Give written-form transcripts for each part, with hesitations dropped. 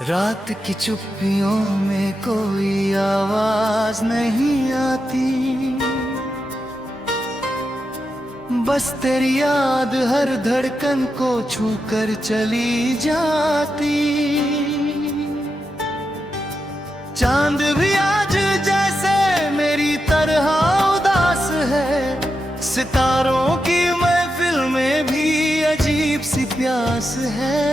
रात की चुप्पियों में कोई आवाज नहीं आती, बस तेरी याद हर धड़कन को छू कर चली जाती। चांद भी आज जैसे मेरी तरह उदास है, सितारों की महफिल में भी अजीब सी प्यास है।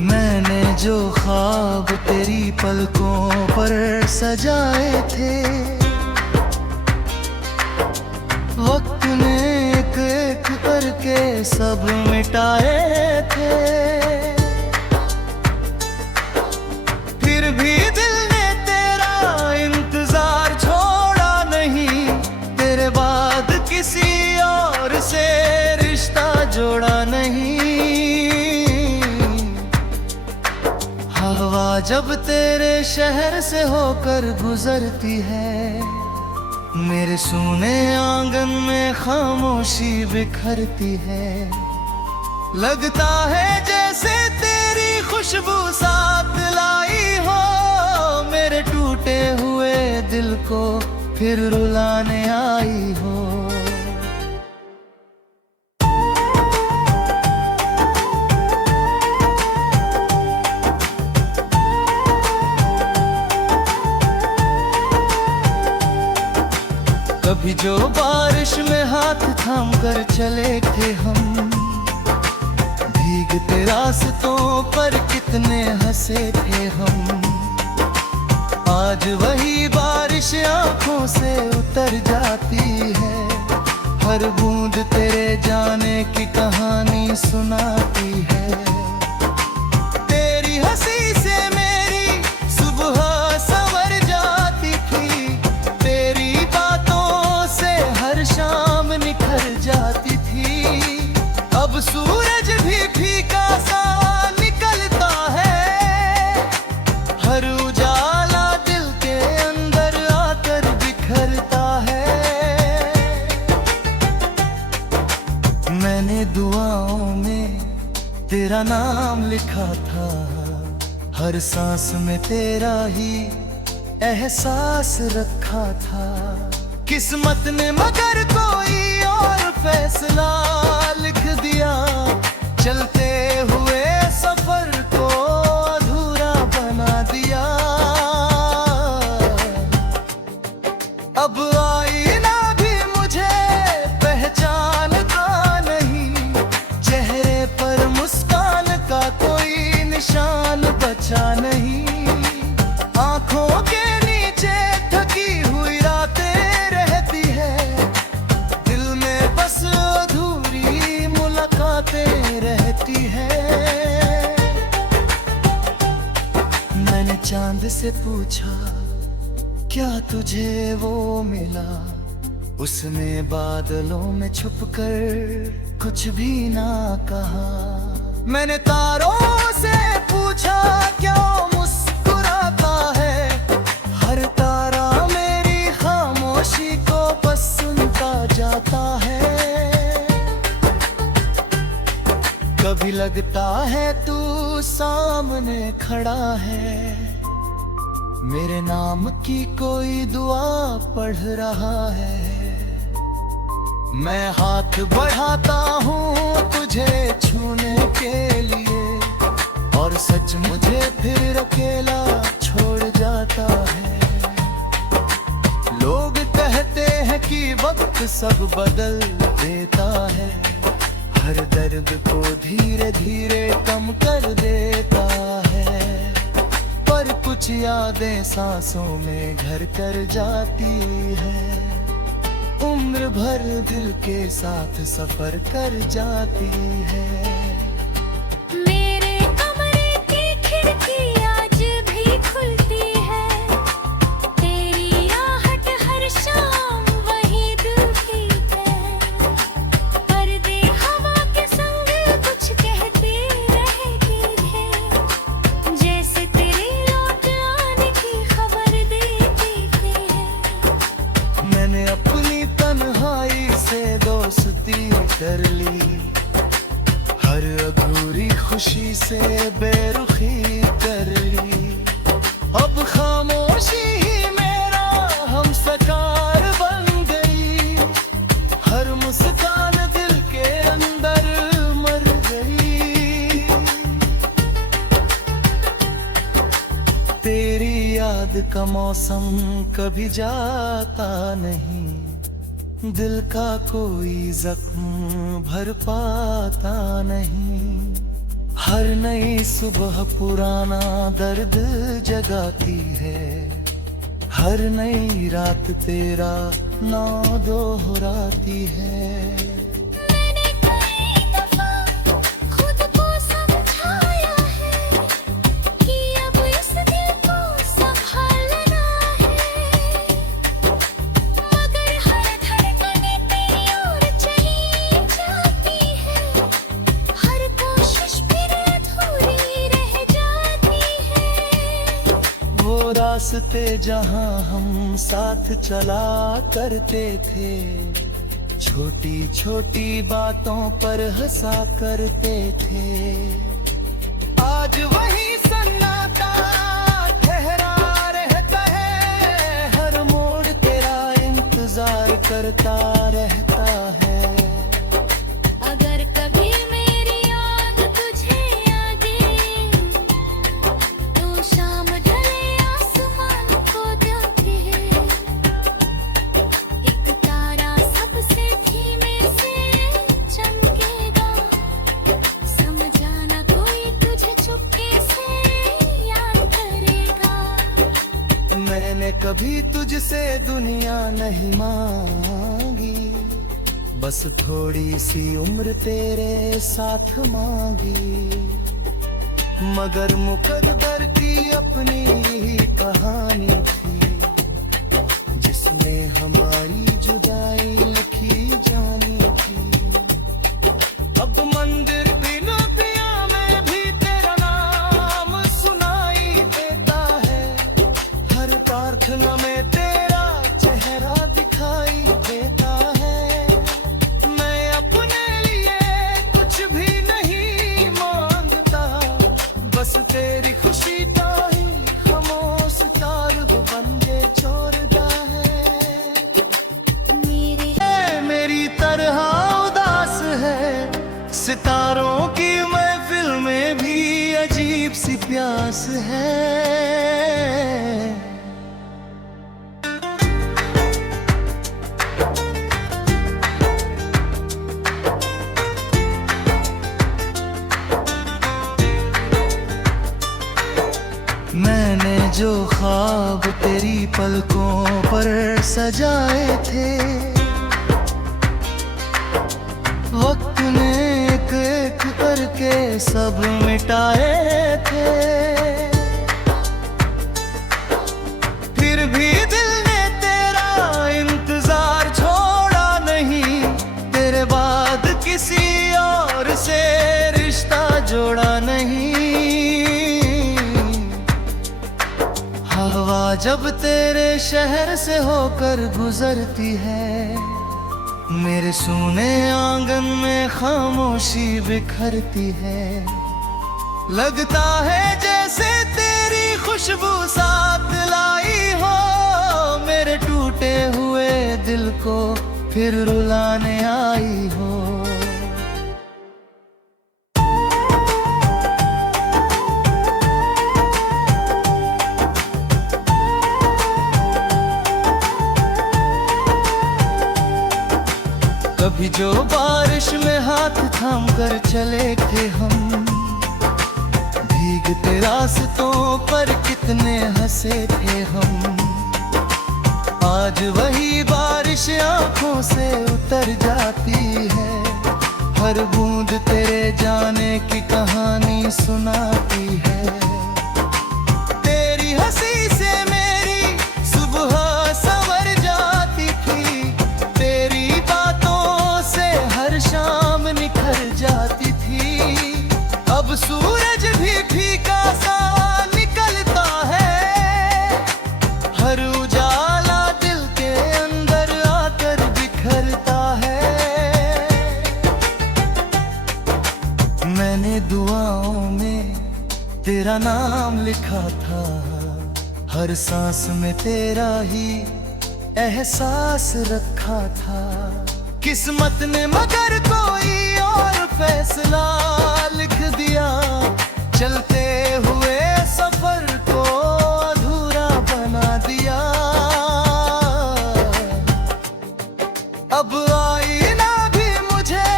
मैंने जो ख्वाब तेरी पलकों पर सजाए थे, वक्त ने एक एक करके सब मिटाए थे। फिर भी दिल ने तेरा इंतजार छोड़ा नहीं, तेरे बाद किसी और से रिश्ता जोड़ा नहीं। हवा जब तेरे शहर से होकर गुजरती है, मेरे सूने आंगन में खामोशी बिखरती है। लगता है जैसे तेरी खुशबू साथ लाई हो, मेरे टूटे हुए दिल को फिर रुलाने आई हो। कभी जो बारिश में हाथ थाम कर चले थे हम, भीगते रास्तों पर कितने हंसे थे हम। आज वही बारिश आंखों से उतर जाती है, हर बूंद तेरे जाने की कहानी सुनाती है। तेरी हंसी से मेरी सुबह संवर जाती थी, तेरी बातों से हर शाम निखर जाती थी। अब सूरज भी फीका सा निकलता है, हर उजाला दिल के अंदर आकर बिखरता है। मैंने दुआओं में तेरा नाम लिखा था, हर सांस में तेरा ही एहसास रखा था। किस्मत ने मगर कोई और फैसला लिख दिया, चलते हुए सफर को अधूरा बना दिया। अब आईना भी मुझे पहचानता नहीं, चेहरे पर मुस्कान का कोई निशान बचा नहीं। आंखों के नीचे थकी हुई रातें रहती है, दिल में बस अधूरी मुलाकातें रहती है। मैंने चांद से पूछा क्या तुझे वो मिला, उसने बादलों में छुपकर कुछ भी ना कहा। मैंने तारों से पूछा क्यों मुस्कुराता है, हर तारा मेरी खामोशी को बस सुनता जाता है। कभी लगता है तू सामने खड़ा है, मेरे नाम की कोई दुआ पढ़ रहा है। मैं हाथ बढ़ाता हूँ तुझे छूने के लिए, और सच मुझे फिर अकेला छोड़ जाता है। लोग कहते हैं कि वक्त सब बदल देता है, हर दर्द को धीरे धीरे कम कर देता है। पर कुछ यादें सांसों में घर कर जाती है, उम्र भर दिल के साथ सफर कर जाती है। मेरे कमरे की खिड़की आज भी खुलती है, तेरी आहट हर शाम वही दिल की है। पर्दे हवा के संग कुछ कहते रहेगी है, जैसे तेरी बेरुखी कर ली। अब खामोशी ही मेरा हमसकार बन गई, हर मुस्कान दिल के अंदर मर गई। तेरी याद का मौसम कभी जाता नहीं, दिल का कोई जख्म भर पाता नहीं। हर नई सुबह पुराना दर्द जगाती है, हर नई रात तेरा नाम दोहराती है। मैंने कई दफा खुद को समझाया है कि अब इस दिल को संभालना है, मगर हर धड़कन तेरी ओर चली जाती है, हर कोशिश फिर अधूरी रह जाती है। वो रास्ते जहां हम साथ चला करते थे, छोटी छोटी बातों पर हंसा करते थे। आज वही सन्नाटा ठहरा रहता है, हर मोड़ तेरा इंतजार करता रहता है। अगर कभी मेरी याद तुझे आगे, तो शाम ढले आसमान को देखे, एक तारा सबसे धीमे से चमकेगा, समझाना कोई तुझे चुपके से याद करेगा। मैंने कभी तुझसे दुनिया नहीं मांगी, बस थोड़ी सी उम्र तेरे साथ मांगी। मगर मुकद्दर की अपनी ही कहानी थी, जिसमें हमारी जुदाई लिखी जानी थी। अब मंदिर बिनोदिया में भी तेरा नाम सुनाई देता है, हर प्रार्थना में तेरा चेहरा दिखाई देता है। मैं अपने लिए कुछ भी नहीं मांगता, बस तेरी खुशी का ही खामोश तार बन के छोड़ता है। मेरी तरह उदास है, सितारों की महफिल में भी अजीब सी प्यास है। मैंने जो ख्वाब तेरी पलकों पर सजाए थे, वक्त ने एक एक करके सब मिटाए थे। फिर भी दिल ने तेरा इंतजार छोड़ा नहीं, तेरे बाद किसी और से रिश्ता जोड़ा नहीं। हवा जब तेरे शहर से होकर गुजरती है, मेरे सूने आंगन में खामोशी बिखरती है। लगता है जैसे तेरी खुशबू साथ लाई हो, मेरे टूटे हुए दिल को फिर रुलाने आई हो। कभी जो बारिश में हाथ थाम कर चले थे हम, भीगते रास्तों पर कितने हंसे थे हम। आज वही बारिश आंखों से उतर जाती है, हर बूंद तेरे जाने की कहानी सुनाती है। तेरी हंसी से मेरी सुबह संवर जाती थी, तेरी बातों से हर शाम निखर जाती थी। अब सूरज भी फीका सा निकलता है, हर उजाला दिल के अंदर आकर बिखरता है। मैंने दुआओं में तेरा नाम लिखा था, हर सांस में तेरा ही एहसास रखा था। किस्मत ने मगर कोई और फैसला लिख दिया, चलते हुए सफर को अधूरा बना दिया। अब आईना भी मुझे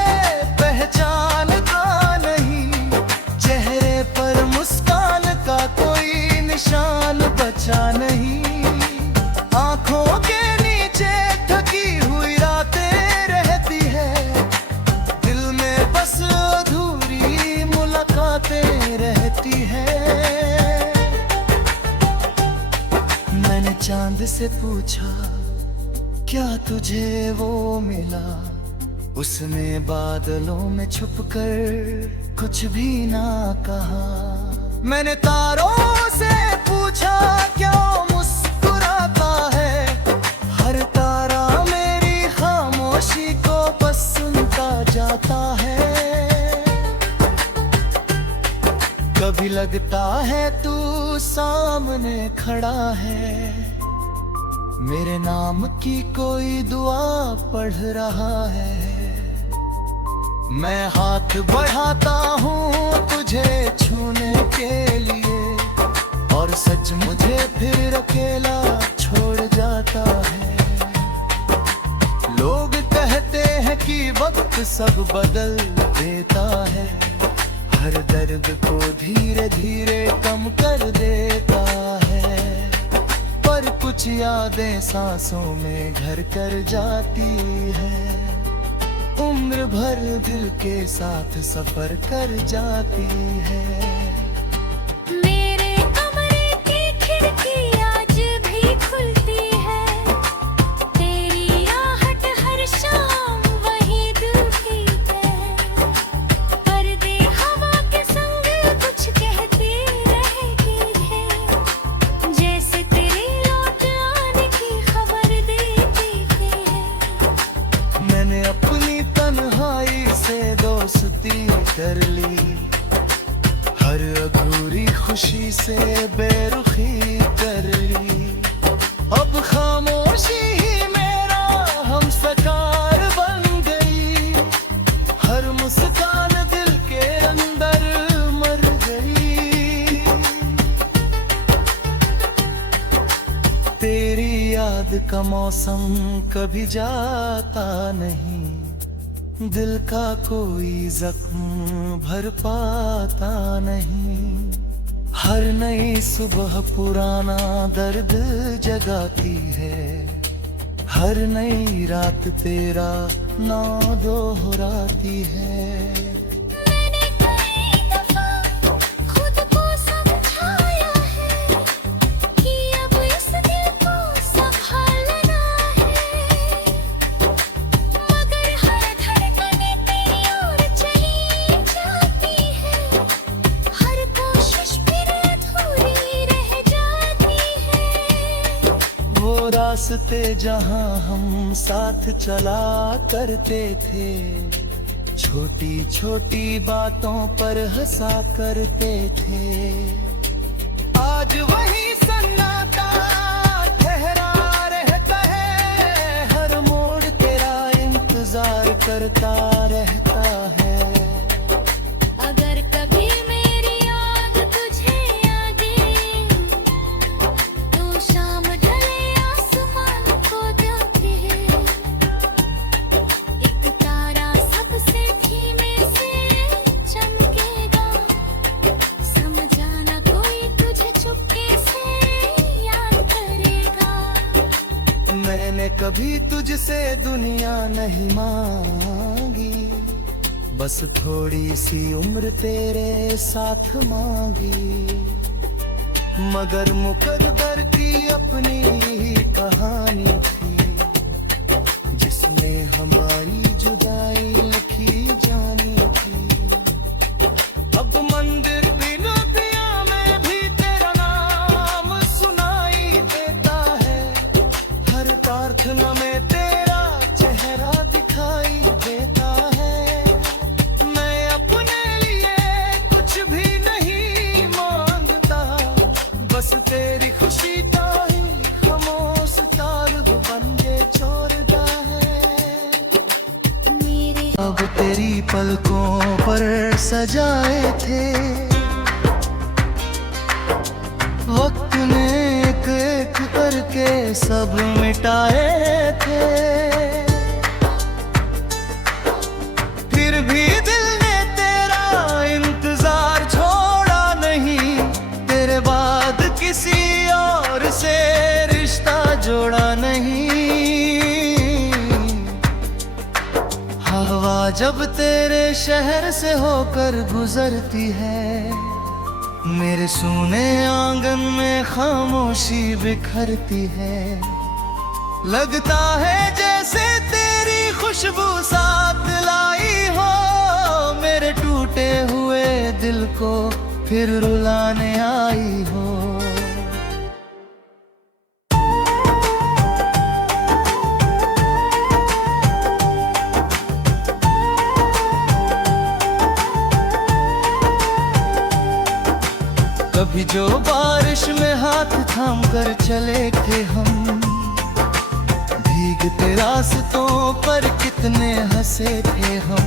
पहचानता नहीं, चेहरे पर मुस्कान का कोई निशान बचा नहीं। आंखों के नीचे थकी हुई रातें रहती है, दिल में बस अधूरी मुलाकातें रहती है। मैंने चांद से पूछा, क्या तुझे वो मिला? उसने बादलों में छुपकर कुछ भी ना कहा। मैंने तारों से पूछा, क्यों मुस्कुराता है? हर तारा मेरी खामोशी को बस सुनता जाता है। कभी लगता है तू सामने खड़ा है, मेरे नाम की कोई दुआ पढ़ रहा है। मैं हाथ बढ़ाता हूँ तुझे छूने के लिए, और सच मुझे फिर अकेला छोड़ जाता है। लोग कहते हैं कि वक्त सब बदल देता है, हर दर्द को धीरे धीरे कम कर देता है। पर कुछ यादें सांसों में घर कर जाती है, उम्र भर दिल के साथ सफर कर जाती है। मेरे कमरे की खिड़की आज भी खुलती है, तेरी आहट हर शाम वही दिल की है। पर्दे हवा के संग कुछ कहती रहेगी है, जैसे तेरे लौट आने की खबर देती है। मैंने अपनी तन्हाई से दोस्ती कर ली, हर अधूरी खुशी से बेरुखी कर ली। अब खामोशी ही मेरा हमसकार बन गई, हर मुस्कान दिल के अंदर मर गई। तेरी याद का मौसम कभी जाता नहीं, दिल का कोई जख्म भर पाता नहीं। हर नई सुबह पुराना दर्द जगाती है, हर नई रात तेरा नाम दोहराती है। मैंने कई दफा खुद को समझाया है कि अब इस दिल को संभालना है, मगर हर धड़कन तेरी ओर चली जाती है, हर कोशिश फिर अधूरी रह जाती है। वो रास्ते जहां हम साथ चला करते थे, छोटी छोटी बातों पर हंसा करते थे। आज वही सन्नाटा ठहरा रहता है, हर मोड़ तेरा इंतजार करता रहता है। अगर कभी मेरी याद तुझे आ गई, तो शाम ढले आसमान को जाके एक तारा सबसे धीमे से चमकेगा। समझाना कोई तुझे चुपके से याद करेगा। मैंने कभी तुझसे दुनिया नहीं मांगी, बस थोड़ी सी उम्र तेरे साथ मांगी। मगर मुकद्दर की अपनी ही कहानी थी, जिसमें हमारी जुदाई लिखी जानी थी। अब मंदिर बिनतिया में भी तेरा नाम सुनाई देता है, हर प्रार्थना में तेरा चेहरा दिखाई देता है। मैं अपने लिए कुछ भी नहीं मांगता, बस तेरी खुशी का ही खामोश तारुब बन के छोड़ता है। मेरे अब तेरी पलकों पर सजाए थे वक्त ने एक एक करके सब मिटाए थे। फिर भी दिल ने तेरा इंतजार छोड़ा नहीं, तेरे बाद किसी और से रिश्ता जोड़ा नहीं। हवा जब तेरे शहर से होकर गुजरती है, मेरे सूने आंगन में खामोशी बिखरती है। लगता है जैसे तेरी खुशबू साथ लाई हो, मेरे टूटे हुए दिल को फिर रुलाने आई हो। कभी जो बारिश में हाथ थाम कर चले थे हम, भीगते रास्तों पर कितने हंसे थे हम।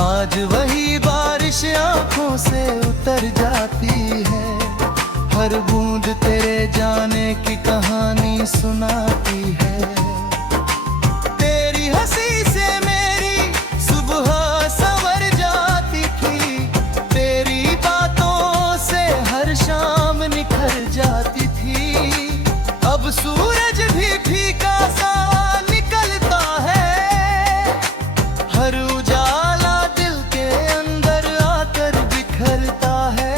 आज वही बारिश आंखों से उतर जाती है, हर बूंद तेरे जाने की कहानी सुनाती है। तेरी हंसी से मेरी सुबह संवर जाती थी, तेरी बातों से हर शाम निखर जाती थी। अब सूरज भी फीका सा निकलता है, हर उजाला दिल के अंदर आकर बिखरता है।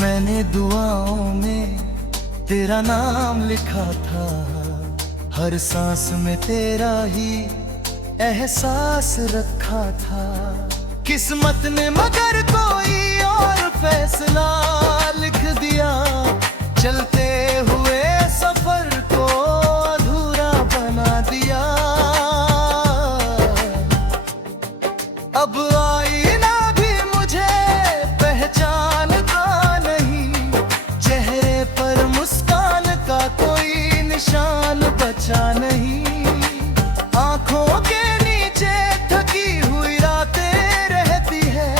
मैंने दुआओं में तेरा नाम लिखा था, हर सांस में तेरा ही एहसास रखा था। किस्मत ने मगर कोई और फैसला लिख दिया, चलते हुए सफर को अधूरा बना दिया। अब आईना भी मुझे पहचानता नहीं, चेहरे पर मुस्कान का कोई निशान बचा नहीं। आंखों के नीचे थकी हुई रातें रहती है,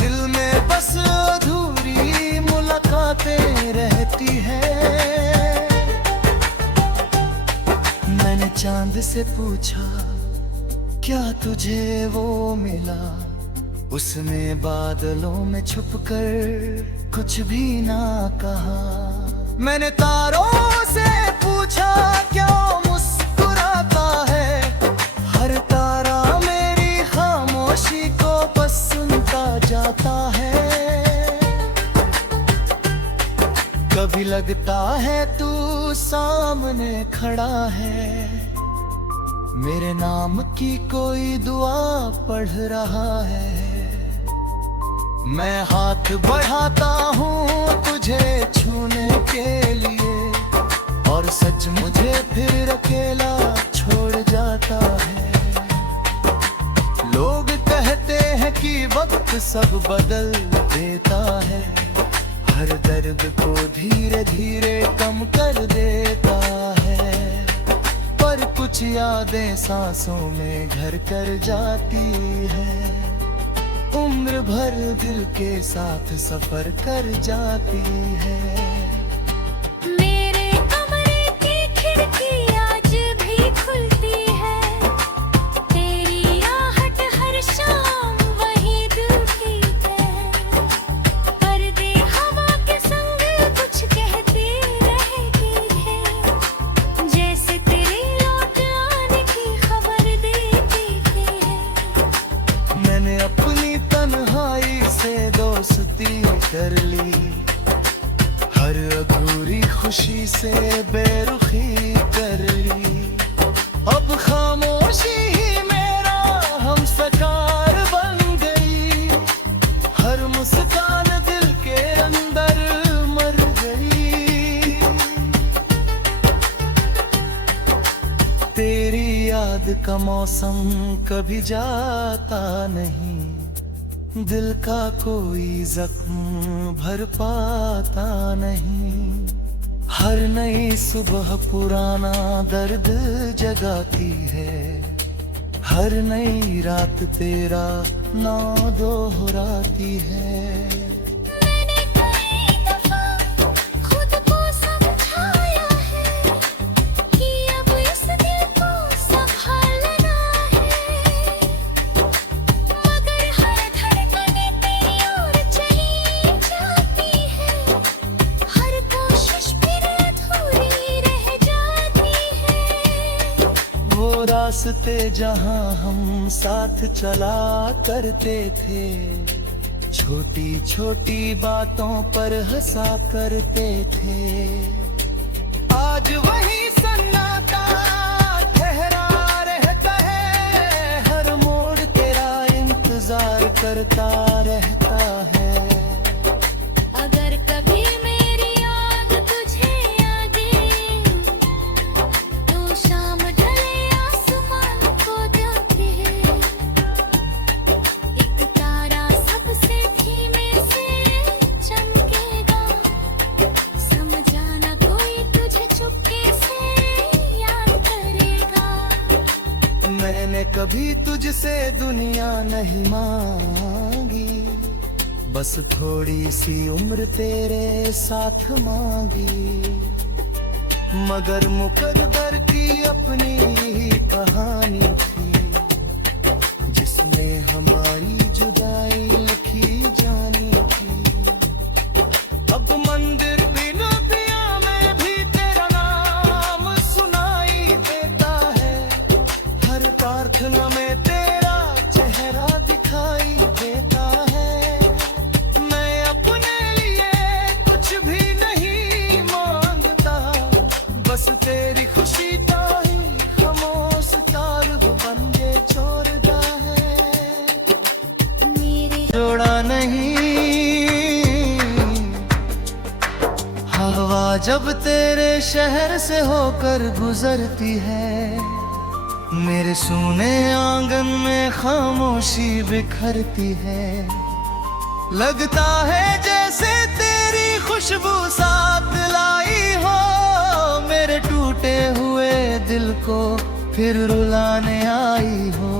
दिल में बस अधूरी मुलाकातें रहती है। मैंने चांद से पूछा क्या तुझे वो मिला, उसने बादलों में छुपकर कुछ भी ना कहा। मैंने तारों से पूछा क्या मुस्कुराता है, हर तारा मेरी खामोशी को बस सुनता जाता है। कभी लगता है तू सामने खड़ा है, मेरे नाम की कोई दुआ पढ़ रहा है। मैं हाथ बढ़ाता हूँ तुझे छूने के लिए, और सच मुझे फिर अकेला छोड़ जाता है। लोग कहते हैं कि वक्त सब बदल देता है, हर दर्द को धीरे धीरे कम कर देता है। पर कुछ यादें सांसों में घर कर जाती है, उम्र भर दिल के साथ सफर कर जाती है। मेरे कमरे की खिड़की आज भी खुलती है, तेरी आहट हर शाम वही दिल की है। पर्दे हवा के संग कुछ कहते रहेगी है, जैसे तेरे लौट आने की खबर देती है। मैंने अपनी तन्हाई से दोस्ती कर ली, हर अधूरी खुशी से बेरुखी कर ली। अब खामोशी ही मेरा हमसकार बन गई, हर मुस्कान दिल के अंदर मर गई। तेरी याद का मौसम कभी जाता नहीं, दिल का कोई जख्म भर पाता नहीं। हर नई सुबह पुराना दर्द जगाती है, हर नई रात तेरा नाम दोहराती है। मैंने कई दफा खुद को समझाया है कि अब इस दिल को संभालना है, मगर हर धड़कन तेरी ओर चली जाती है, हर कोशिश फिर अधूरी रह जाती है। वो रास्ते जहां हम साथ चला करते थे, छोटी छोटी बातों पर हंसा करते थे। आज वही सन्नाटा ठहरा रहता है, हर मोड़ तेरा इंतजार करता रहता है। अगर कभी मेरी याद तुझे आगे, तो शाम ढले आसमान को जाती है, एक तारा सबसे धीमे से चमकेगा, समझाना कोई तुझे चुपके से याद करेगा। मैंने कभी तुझसे दुनिया नहीं मांगी, बस थोड़ी सी उम्र तेरे साथ मांगी। मगर मुकद्दर की अपनी ही कहानी थी, जिसमें हमारी जुदाई लिखी जानी थी। अब मंदिर बिना में भी तेरा नाम सुनाई देता है, हर प्रार्थना में तेरा चेहरा दिखाई देता है। मैं अपने लिए कुछ भी नहीं मांगता, बस तेरी खुशी का ही खामोश कारब बन के छोड़ता है। मेरे जोड़ा नहीं हवा जब तेरे शहर से होकर गुजरती है, मेरे सूने आंगन में खामोशी बिखरती है। लगता है जैसे तेरी खुशबू साथ लाई हो, मेरे टूटे हुए दिल को फिर रुलाने आई हो।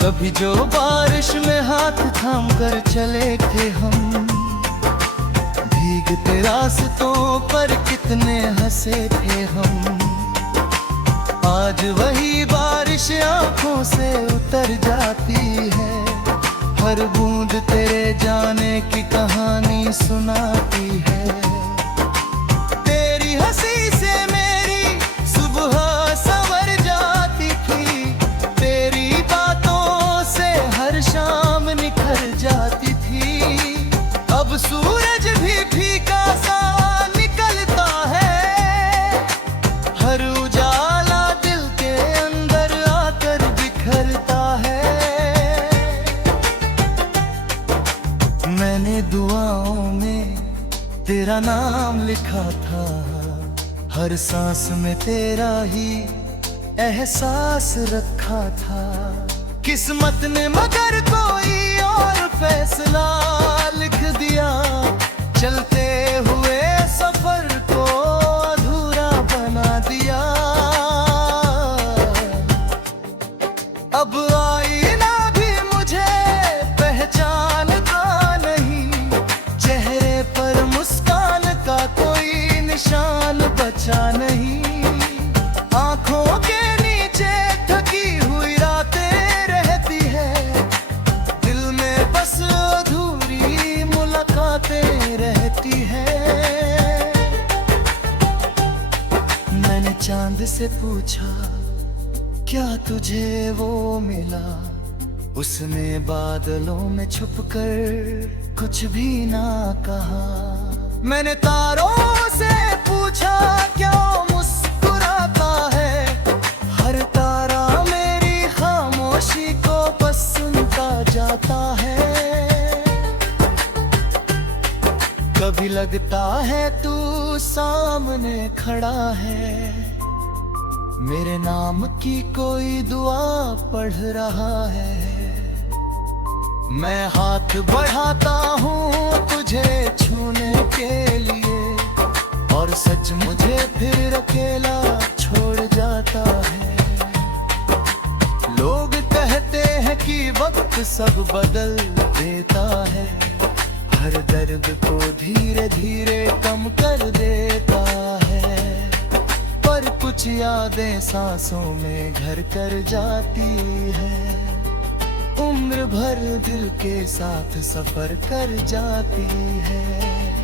कभी जो बारिश में हाथ थाम कर चले थे हम, भीगते रास्तों पर कितने हंसे थे हम। आज वही बारिश आंखों से उतर जाती है, हर बूंद तेरे जाने की कहानी सुनाती है। तेरी हंसी से मेरी सुबह संवर जाती थी, तेरी बातों से हर शाम निखर जाती थी। अब सूरज भी फीका सा निकलता है, हर उजाला दिल के अंदर आकर बिखरता है। मैंने दुआओं में तेरा नाम लिखा था, हर सांस में तेरा ही एहसास रखा था। किस्मत ने मगर कोई और फैसला लिख दिया, चलते हुए सफर को अधूरा बना दिया। अब आईना भी मुझे पहचानता नहीं, चेहरे पर मुस्कान का कोई निशान बचा नहीं। आंखों के नीचे थकी हुई रातें रहती है, दिल में बस अधूरी मुलाकातें रहती है। मैंने चांद से पूछा क्या तुझे वो मिला, उसने बादलों में छुपकर कुछ भी ना कहा। मैंने तारों से पूछा क्या मुस्कुराता है, हर तारा मेरी खामोशी को बस सुनता जाता है। कभी लगता है तू सामने खड़ा है, मेरे नाम की कोई दुआ पढ़ रहा है। मैं हाथ बढ़ाता हूँ तुझे छूने के लिए, और सच मुझे फिर अकेला छोड़ जाता है। लोग कहते हैं कि वक्त सब बदल देता है, हर दर्द को धीरे धीरे कम कर देता है। पर कुछ यादें सांसों में घर कर जाती है, उम्र भर दिल के साथ सफर कर जाती है।